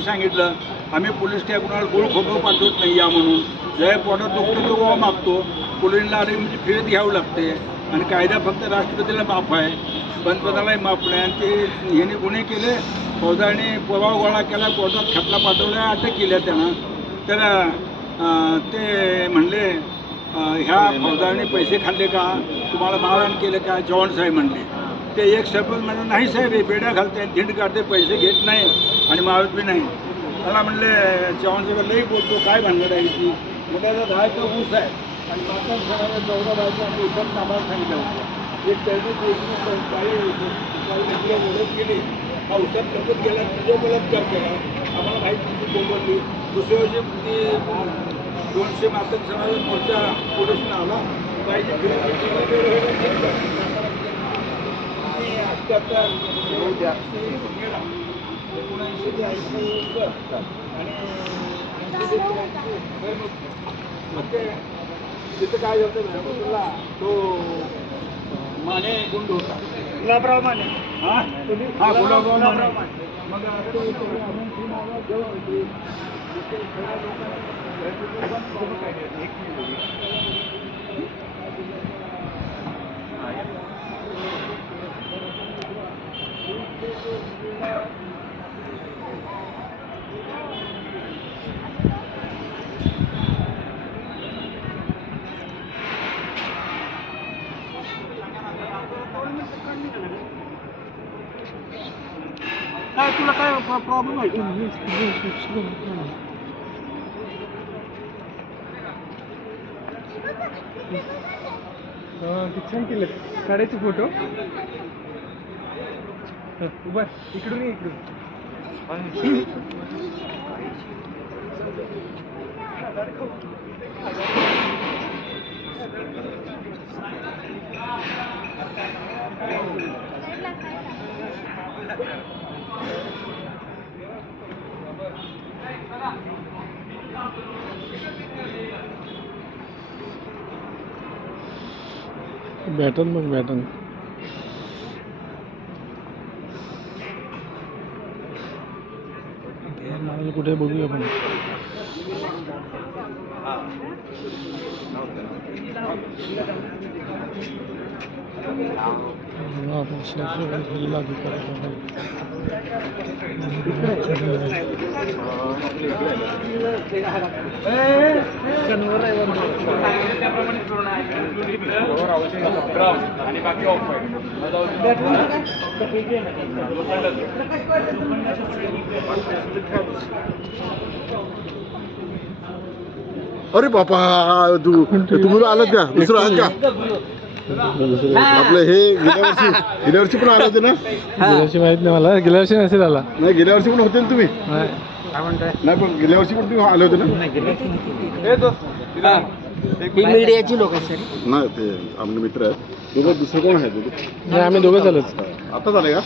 त्यांनी सांगितलं आम्ही पोलीस स्टेशन कुणाला गोळ खोबं पाठवत नाही या म्हणून, जय पोटात दुखतो तो गोवा मागतो, पोलिसला आले म्हणजे फिरत घ्यावं लागते आणि कायदा फक्त राष्ट्रपतीला माफ आहे, पंतप्रधानालाही माफ नाही. आणि ते ह्याने गुन्हे केले, फौजाने पुरावा गोळा केला, कोर्टात खटला पाठवला, अटक केल्या त्यांना. तर ते म्हणले ह्या फौजाने पैसे खाल्ले का, तुम्हाला मारहाण केले का, चव्हाण साहेब म्हणले. ते एक सरपंच म्हणजे नाही साहेब हे बेड्या घालते, धिंड काढते, पैसे घेत नाही आणि मारत बी नाही. मला म्हणले चव्हाण साहेब लई बोलतो, काय भानगड आहे ती. मग त्याचा 10 एकर ऊस आहे आणि माता सराला 14 बायका आणि ऊसात कामाला सांगितलं होतं. एक त्याची ओळख केली, हा ऊसात लपत गेला, तुझ्या बलात्कार केला, आम्हाला माहिती बोंबवली. दुसऱ्या वर्षी ती 200 मातक समाज मोर्चा पोलिसला आला, पाहिजे तिथं काय झालं तो माने गुंड होता, गुलाबराव माने. हां गुलाबराव माने. मग काय तुला काय प्रॉब्लेम आहे? छान केलं, काढायचे फोटो. उभा इकडून इकडून. बॅटन मग बॅटन कुठे बघूया आपण. लागू आणि बाकी ऑफ अरे बापा तुम्ही आलात का? दुसरं आहात का? आपलं हे गेल्या वर्षी पण आले होते ना? गेल्या वर्षी माहित नाही मला, गेल्या वर्षी नसेल आला. नाही गेल्या वर्षी पण होते ना तुम्ही? काय म्हणताय? नाही पण गेल्या वर्षी पण तुम्ही आले होते ना? ही मीडियाची लोक नाही ते आमचे मित्र आहेत. दुसरं कोण आहे? आम्ही दोघं झालोच. आता झाले का?